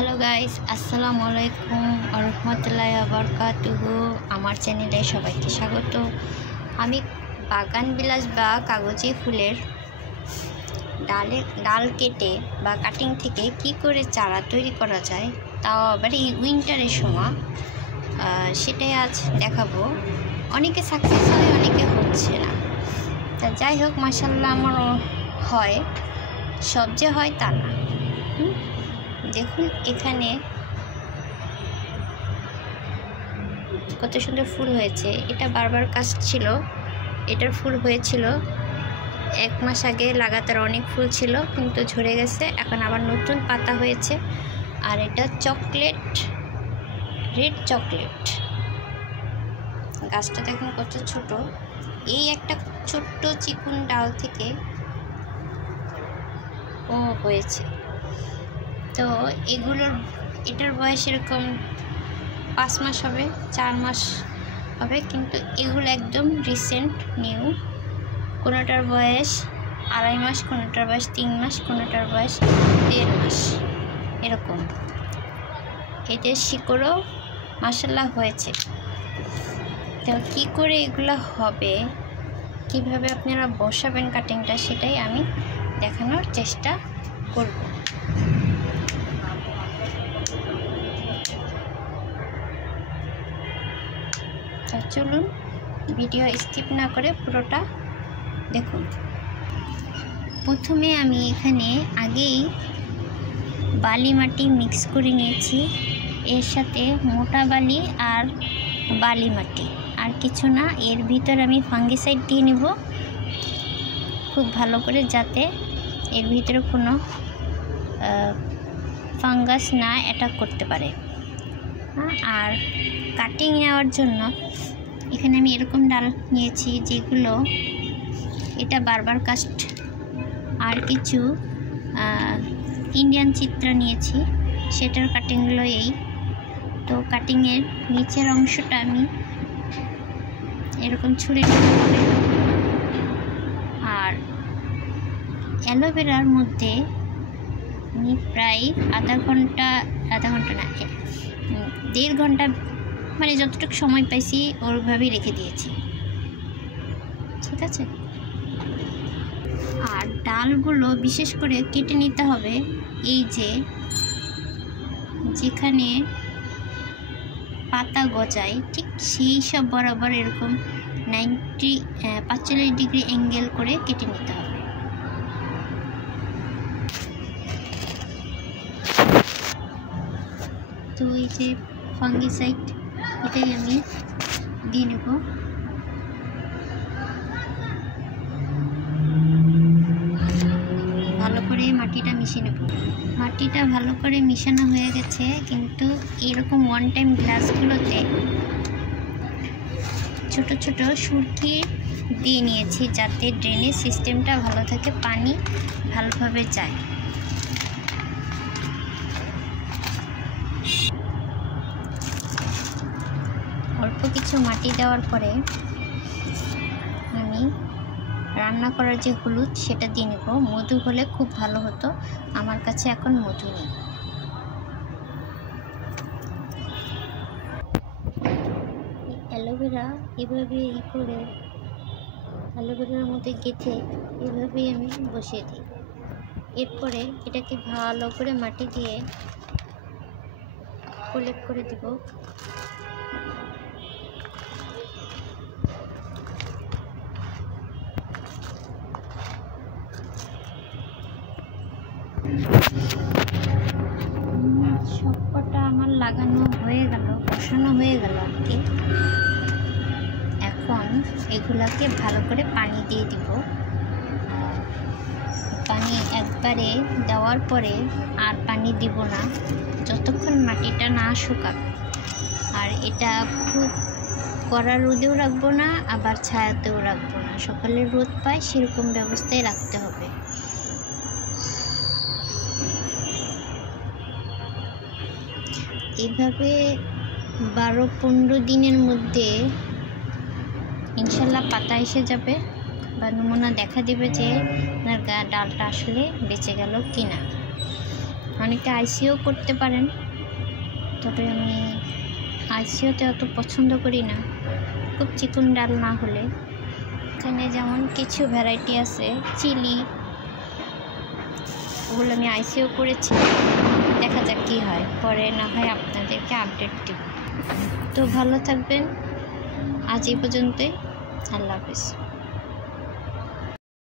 Hello guys, আসসালামু আলাইকুম ওয়া রাহমাতুল্লাহি ওয়া বারাকাতুহু। আমার চ্যানেলে সবাইকে স্বাগত। আমি বাগান বিলাস বা কাগজি ফুলের ডাল কেটে বা কাটিং থেকে কি করে চারা তৈরি করা যায়, তাও আবার এই উইন্টারের সময়, সেটাই আজ দেখাবো। অনেকে সাকসেস হয়, অনেকে হচ্ছে না। তা যাই হোক, মাশাআল্লাহ আমারও হয়, সব যে হয় তা না। দেখুন এখানে কত সুন্দর ফুল হয়েছে। এটা বারবার কাজ ছিল, এটার ফুল হয়েছিল 1 মাস আগে লাগাতার, অনেক ফুল ছিল কিন্তু ঝরে গেছে। এখন আবার নতুন পাতা হয়েছে। আর এটা রেড চকলেট। গাছটা দেখুন কত ছোট। এই একটা ছোট্ট চিকুন ডাল থেকে ও হয়েছে। তো এটার বয়স এরকম 5 মাস হবে, 4 মাস হবে, কিন্তু এগুলো একদম রিসেন্ট নিউ। কোনোটার বয়স 2.5 মাস, কোনোটার বয়স 3 মাস, কোনোটার বয়স 1.5 মাস, এরকম। এদের শিকড়ও মাশাআল্লাহ হয়েছে। তো কী করে এগুলো হবে, কিভাবে আপনারা বসাবেন কাটিংটা, সেটাই আমি দেখানোর চেষ্টা করব। চলুন ভিডিও স্কিপ না করে পুরোটা দেখুন। প্রথমে আমি এখানে আগেই বালি মাটি মিক্স করে নিয়েছি, এর সাথে মোটা বালি আর বালি মাটি, আর কিছু না। এর ভিতর আমি ফাঙ্গিসাইড দিয়ে নেব খুব ভালো করে, যাতে এর ভিতরে কোনো ফাঙ্গাস না অ্যাটাক করতে পারে। আর কাটিং নেওয়ার জন্য এখানে আমি এরকম ডাল নিয়েছি, যেগুলো এটা বারবার কাস্ট, আর কিছু ইন্ডিয়ান চিত্রা নিয়েছি, সেটার কাটিংগুলো এই। তো কাটিংয়ের নিচের অংশটা আমি এরকম ছুঁড়ে নিতে হবে। আর অ্যালোভেরার মধ্যে আমি প্রায় আধা ঘন্টা না, 1.5 ঘন্টা, মানে যতটুকু সময় পাইছি ওইভাবেই রেখে দিয়েছি, ঠিক আছে। আর ডালগুলো বিশেষ করে কেটে নিতে হবে, এই যেখানে পাতা গজায় ঠিক সেই সব বরাবর এরকম 45 ডিগ্রি অ্যাঙ্গেল করে কেটে নিতে হবে। তো এই যে ফাঙ্গিসাইড, এটাই আমি দিয়ে নেব। ভালো করে মাটিটা মিশিয়ে নেব। মাটিটা ভালো করে মিশানো হয়ে গেছে, কিন্তু এরকম ওয়ান টাইম গ্লাসগুলোতে ছোট ছোট সুরকি দিয়ে নিয়েছি, যাতে ড্রেনেজ সিস্টেমটা ভালো থাকে, পানি ভালোভাবে যায়। অল্প কিছু মাটি দেওয়ার পরে আমি রান্না করার যে হলুদ, সেটা দিয়ে নেব। মধু হলে খুব ভালো হতো, আমার কাছে এখন মধু নেই। অ্যালোভেরা এভাবে করে অ্যালোভেরার মধ্যে গেঁথে এভাবেই আমি বসিয়ে দিই। এরপরে এটাকে ভালো করে মাটি দিয়ে কলেক্ট করে দেব। সবকটা আমার লাগানো হয়ে গেল, বসানো হয়ে গেল আর কি। এখন এগুলাকে ভালো করে পানি দিয়ে দিব। পানি একবারে দেওয়ার পরে আর পানি দিব না, যতক্ষণ মাটিটা না শুকাবে। আর এটা খুব কড়া রোদেও রাখবো না, আবার ছায়াতেও রাখবো না, সকালে রোদ পায় সেরকম ব্যবস্থায় রাখতে হবে। এইভাবে 12-15 দিনের মধ্যে ইনশাল্লাহ পাতা এসে যাবে, বা নমুনা দেখা দেবে যে আপনার ডালটা আসলে বেঁচে গেল কিনা। অনেকে আইসিও করতে পারেন, তবে আমি আইসিওতে অত পছন্দ করি না, খুব চিকন ডাল না হলে। এখানে যেমন কিছু ভ্যারাইটি আছে চিলি, ওগুলো আমি আইসিও করেছি, দেখা যাক কী হয়, পরে না হয় আপনাদেরকে আপডেট দেব। তো ভালো থাকবেন, আজ এই পর্যন্তই, আল্লাহ হাফেজ।